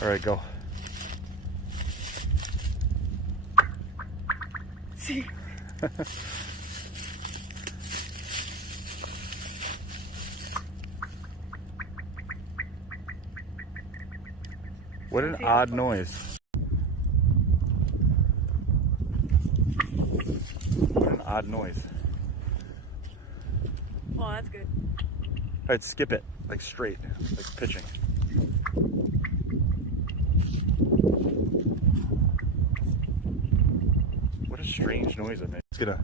All right, go. See? What an odd noise. What an odd noise. Oh, that's good. All right, skip it, like straight, like pitching. What a strange noise it makes. It's gonna